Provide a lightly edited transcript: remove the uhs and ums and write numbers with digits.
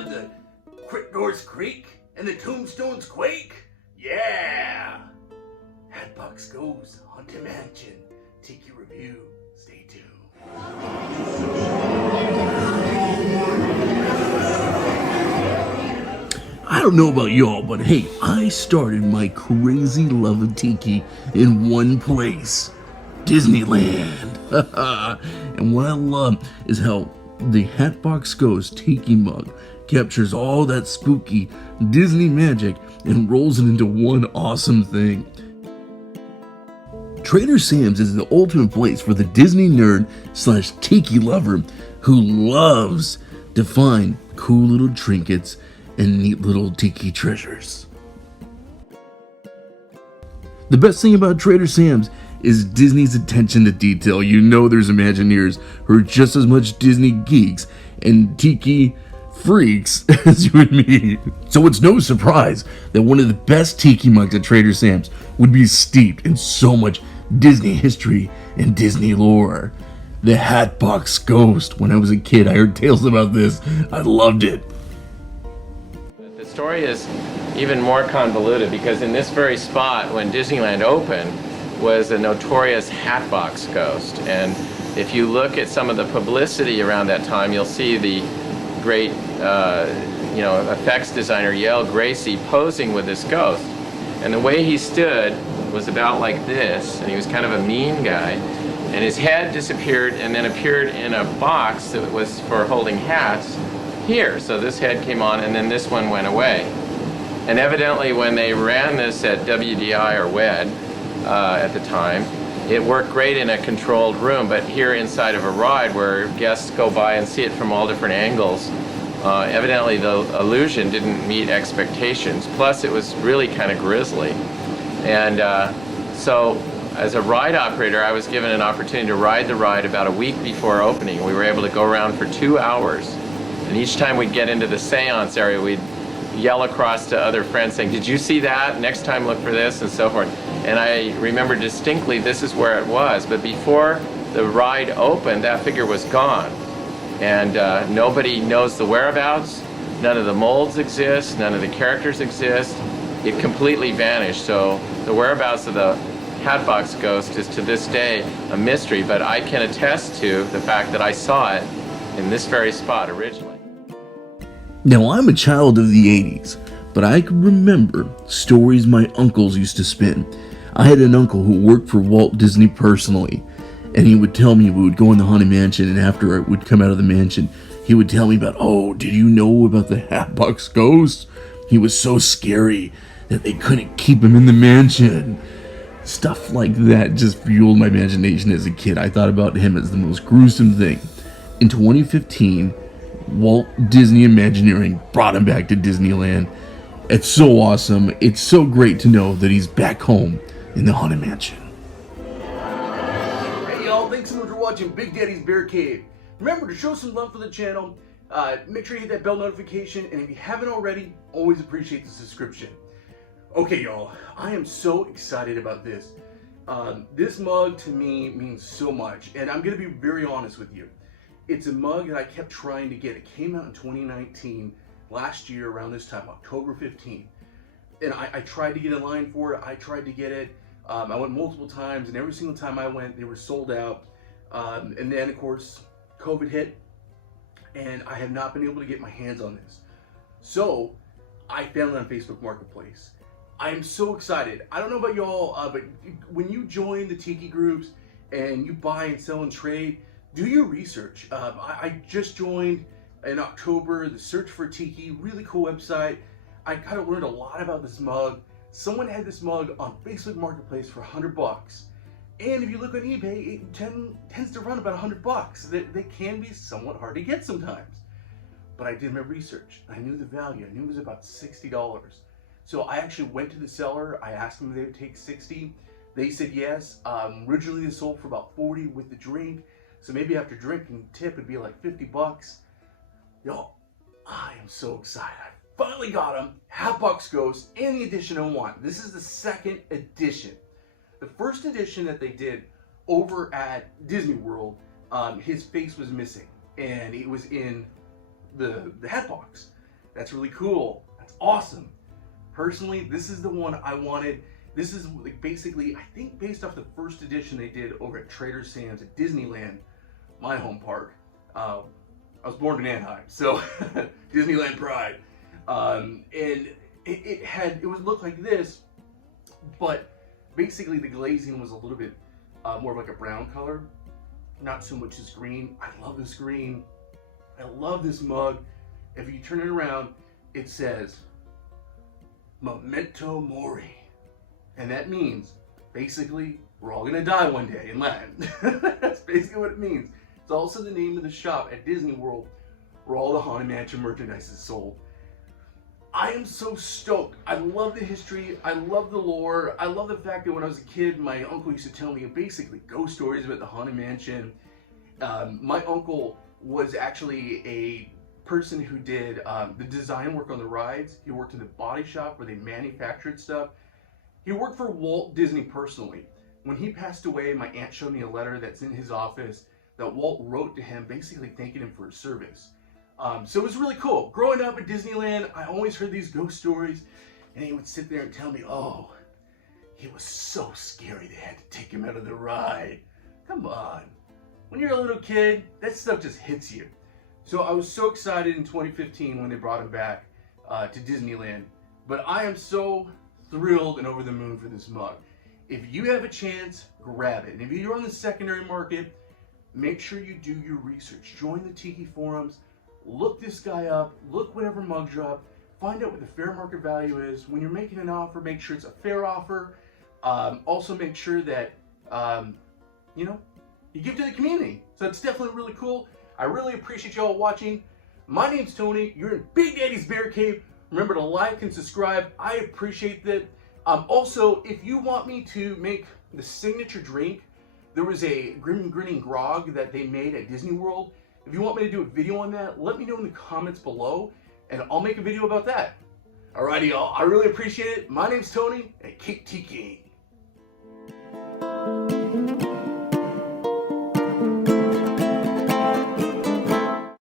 have the Quick Doors creak and the tombstones quake? Yeah! Hatbox Ghost, Haunted Mansion, Tiki Review. Stay tuned. I don't know about y'all, but hey, I started my crazy love of Tiki in one place. Disneyland. And what I love is how the Hatbox Ghost Tiki Mug captures all that spooky Disney magic and rolls it into one awesome thing. Trader Sam's is the ultimate place for the Disney nerd / tiki lover who loves to find cool little trinkets and neat little tiki treasures. The best thing about Trader Sam's is Disney's attention to detail. You know there's Imagineers who are just as much Disney geeks and tiki freaks as you and me. So it's no surprise that one of the best tiki mugs at Trader Sam's would be steeped in so much Disney history and Disney lore. The Hatbox Ghost. When I was a kid, I heard tales about this. I loved it. The story is even more convoluted because in this very spot, when Disneyland opened, was a notorious Hatbox Ghost. And if you look at some of the publicity around that time, you'll see the great, effects designer Yale Gracie posing with this ghost. And the way he stood was about like this, and he was kind of a mean guy. And his head disappeared and then appeared in a box that was for holding hats here. So this head came on and then this one went away. And evidently when they ran this at WDI or WED at the time, it worked great in a controlled room, but here inside of a ride where guests go by and see it from all different angles, evidently the illusion didn't meet expectations. Plus it was really kind of grisly. And so as a ride operator, I was given an opportunity to ride the ride about a week before opening. We were able to go around for 2 hours. And each time we'd get into the seance area, we'd yell across to other friends saying, "Did you see that? Next time look for this," and so forth. And I remember distinctly this is where it was. But before the ride opened, that figure was gone. And nobody knows the whereabouts. None of the molds exist. None of the characters exist. It completely vanished. So the whereabouts of the Hatbox Ghost is to this day a mystery, but I can attest to the fact that I saw it in this very spot originally. Now, I'm a child of the 80s, but I can remember stories my uncles used to spin. I had an uncle who worked for Walt Disney personally, and he would tell me we would go in the Haunted Mansion, and after I would come out of the mansion, he would tell me about, "Oh, did you know about the Hatbox Ghost? He was so scary that they couldn't keep him in the mansion." Stuff like that just fueled my imagination as a kid. I thought about him as the most gruesome thing. In 2015, Walt Disney Imagineering brought him back to Disneyland. It's so awesome. It's so great to know that he's back home in the Haunted Mansion. Hey y'all, thanks so much for watching Big Daddy's Bear Cave. Remember to show some love for the channel. Make sure you hit that bell notification, and if you haven't already, always appreciate the subscription. Okay y'all, I am so excited about this. This mug to me means so much, and I'm gonna be very honest with you. It's a mug that I kept trying to get. It came out in 2019, last year around this time, October 15th. And I tried to get in line for it. I tried to get it. I went multiple times, and every single time I went, they were sold out. And then, of course, COVID hit, and I have not been able to get my hands on this. So I found it on Facebook Marketplace. I am so excited. I don't know about y'all, but when you join the Tiki groups and you buy and sell and trade, do your research. I just joined in October the Search for Tiki, really cool website. I kind of learned a lot about this mug. Someone had this mug on Facebook Marketplace for $100. And if you look on eBay, it tends to run about $100. They can be somewhat hard to get sometimes. But I did my research. I knew the value. I knew it was about $60. So I actually went to the seller. I asked them if they would take $60. They said yes. Originally they sold for about $40 with the drink. So maybe after drinking tip it'd be like $50. Y'all, I am so excited. I finally got him. Hatbox Ghost and the edition I want. This is the second edition. The first edition that they did over at Disney World, his face was missing and it was in the Hatbox. That's really cool. That's awesome. Personally, this is the one I wanted. This is like basically, I think based off the first edition they did over at Trader Sam's at Disneyland, my home park. I was born in Anaheim, so Disneyland pride. And it would look like this, but basically the glazing was a little bit more of like a brown color, not so much as green. I love this green. I love this mug. If you turn it around, it says Memento Mori. And that means, basically, we're all gonna die one day in Latin. That's basically what it means. It's also the name of the shop at Disney World where all the Haunted Mansion merchandise is sold. I am so stoked. I love the history. I love the lore. I love the fact that when I was a kid, my uncle used to tell me basically ghost stories about the Haunted Mansion. My uncle was actually a person who did the design work on the rides. He worked in the body shop where they manufactured stuff. He worked for Walt Disney personally. When he passed away, my aunt showed me a letter that's in his office that Walt wrote to him, basically thanking him for his service. So it was really cool. Growing up at Disneyland, I always heard these ghost stories, and he would sit there and tell me, oh, it was so scary they had to take him out of the ride. Come on. When you're a little kid, that stuff just hits you. So I was so excited in 2015 when they brought him back to Disneyland. But I am so thrilled and over the moon for this mug. If you have a chance, grab it. And if you're on the secondary market, make sure you do your research. Join the Tiki forums. Look this guy up. Look whatever mug drop. Find out what the fair market value is. When you're making an offer, make sure it's a fair offer. Also make sure that, you know, you give to the community. So it's definitely really cool. I really appreciate y'all watching. My name's Tony. You're in Big Daddy's Bear Cave. Remember to like and subscribe. I appreciate that. Also, if you want me to make the signature drink, there was a grinning grog that they made at Disney World. If you want me to do a video on that, let me know in the comments below, and I'll make a video about that. Alrighty, y'all. I really appreciate it. My name's Tony, and keep tikiing.